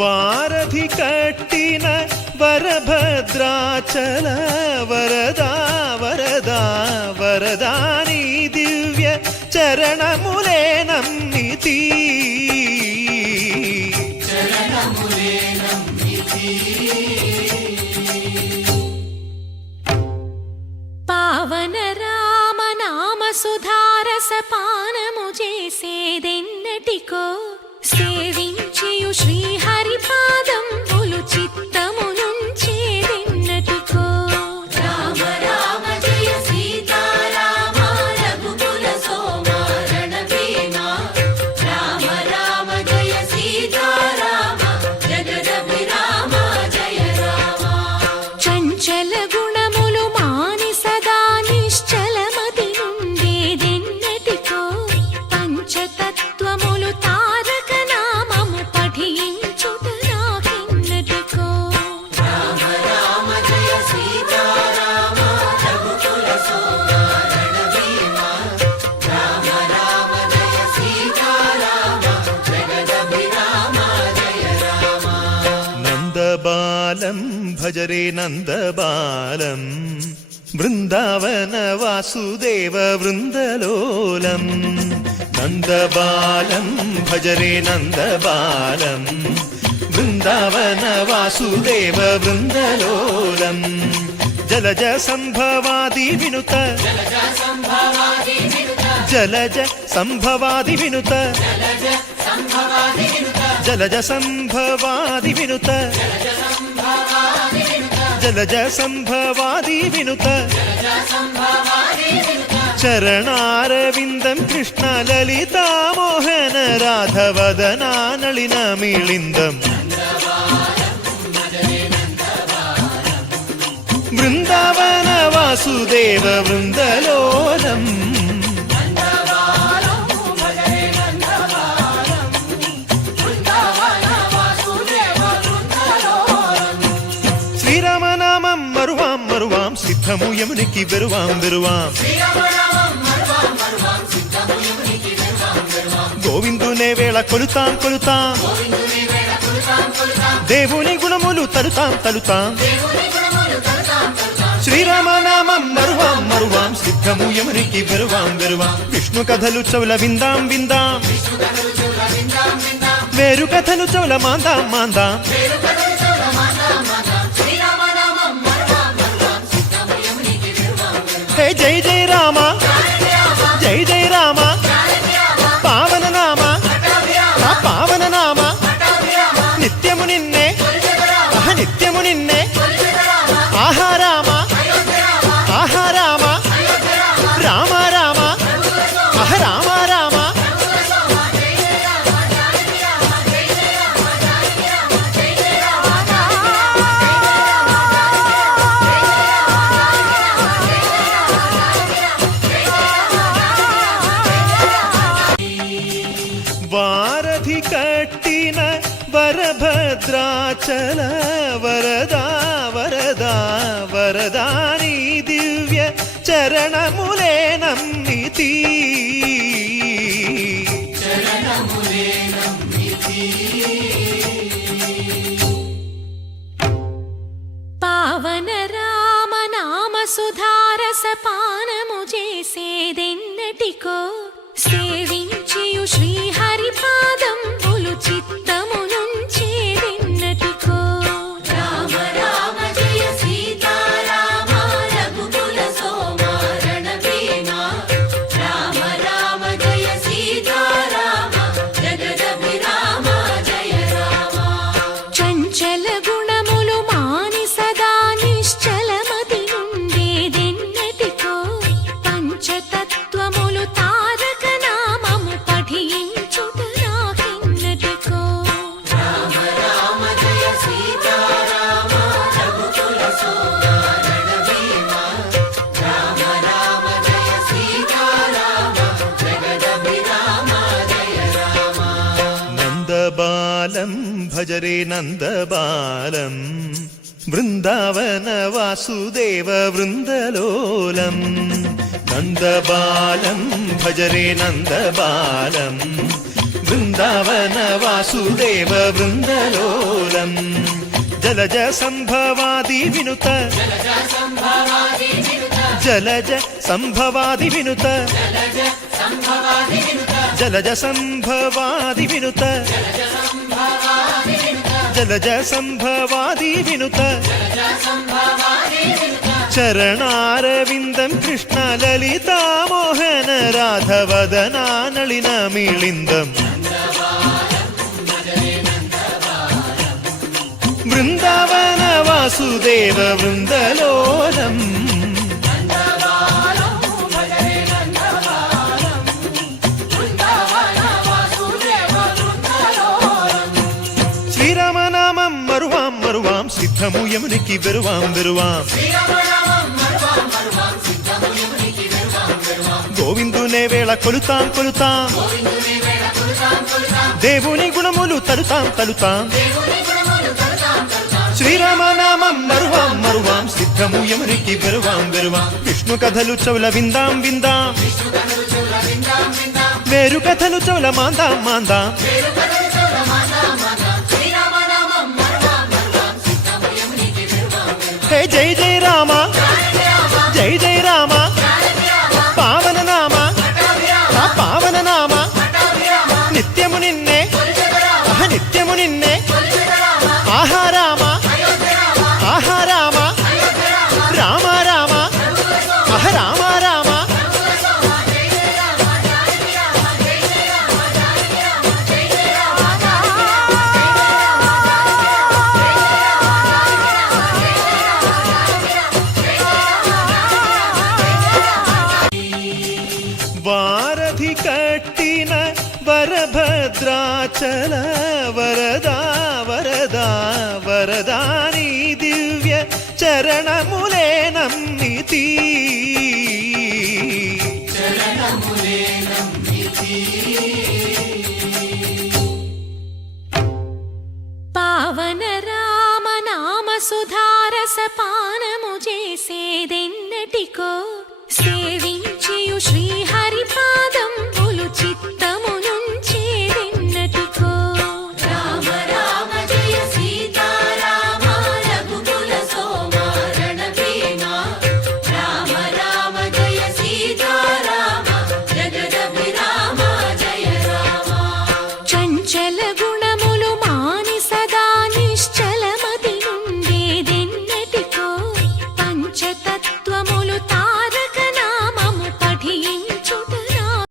వారధి కట్టిన వరభద్రాచల వరదా వరదా వరదాని దివ్య చరణములే నమ్మితి పావన రామ నామ సుధారస పానము చేసేదెన్నటికో సేవించియు శ్రీహరి పాదంబులు చిత్తము నుంచేదెన్నటికో రామ రామ జయ సీతారామ రఘుకుల సోమ రణభీమ రామ రామ జయ సీతారామ జగదభిరామ జయ రామ చంచల గుణములు మాని సదా నిశ్చలమతి నుండేదెన్నటికో పంచతత్వములు తారక నామము పఠించుట నాకెన్నటికో రామ రామ జయ సీతారామ రఘుకుల సోమ రణభీమ రామ రామ జయ సీతారామ జగదభిరామ జయ రామ నందబాలం భజరే నందబాలం బృందావన వాసుదేవ వృందలోలం నందబాలం భజరే నందబాలం బృందావన వాసుదేవ వృందలోలం జలజ సంభవాది వినుత జలజ సంభవాది వినుత జలజ సంభవాది వినుత జలజ సంభవాది వినుత చరణారవిందం కృష్ణ లలితా మోహన రాధవదనా నళిన మిళిందం బృందావన వాసుదేవ వృందలోలం శ్రీరామనామం మరువాం మరువాం సిద్ధము యమునికి వెరువాం వెరువాం గోవిందునే వేళ కొలుతాం కొలుతాం దేవుని గుణములు తలుతాం తలుతాం శ్రీరామనామం మరువాం మరువాం సిద్ధము యమునికి వెరువాం వెరువాం విష్ణు కథలు చౌల విందాం విందాం వేరు కథలు చౌల మాందాం మాందాం హే జై జై రామ జై జై రామ పావన నామ పావన నామ నిత్యము నిన్నే నిత్యము నిన్నే ఆహా రామ ఆహా రామ రామ రామ అహ రామ రామ వారధి కట్టిన వరభద్రాచల వరదా వరదా వరదాని దివ్య చరణములే నమ్మితి పావన రామ నామ సుధారస పానము చేసేదెన్నటికో సేవించియు శ్రీహరి పాదంబులు చిత్తము నుంచేదెన్నటికో రామ రామ జయ సీతారామ రఘుకుల సోమ రణభీమ రామ రామ జయ సీతారామ జగదభిరామ జయ రామ చంచల గుణములు మాని సదా నిశ్చలమతి నుండేదెన్నటికో పంచతత్వములు తారక నామము పఠించుట నాకెన్నటికో రామ రామ జయ సీతారామ రఘుకుల సోమ రణభీమ రామ రామ జయ సీతారామ జగదభిరామ జయ రామ నందబాలం భజరే నందబాలం బృందావన వాసుదేవ వృందలోలం నందబాలం భజరే నందబాలం బృందావన వాసుదేవ బృందలోలం జలజ సంభవాది వినుత జలజ సంభవాది వినుత జలజ సంభవాది వినుత జలజ సంభవాది వినుత చరణారవిందం కృష్ణ లలితా మోహన రాధవదనా నళిన మిళిందం బృందావన వాసుదేవ బృందలోలం శ్రీరామనామం మరువాం మరువాం సిద్ధము యమునికి వెరువాం వెరువాం గోవిందునే వేళ కొలుతాం కొలుతాం దేవుని గుణములు తలుతాం తలుతాం శ్రీరామనామం మరువాం మరువాం సిద్ధము యమునికి వెరువాం వెరువాం విష్ణు కథలు చౌల విందాం విందాం వేరు కథలు చౌల మాందాం మాందాం హే జై జై రామ జై జై రామ పావన నామ పావన నామ నిత్యము నిన్నే నిత్యము నిన్నే ఆహారామ ఆహారామ రామ రామ రామ రామ వారధి కట్టిన వరభద్రాచల వరదా వరదా వరదాని దివ్య చరణములే నమ్మితి పావన రామ నామ సుధారస పానము చేసేదెన్నటికో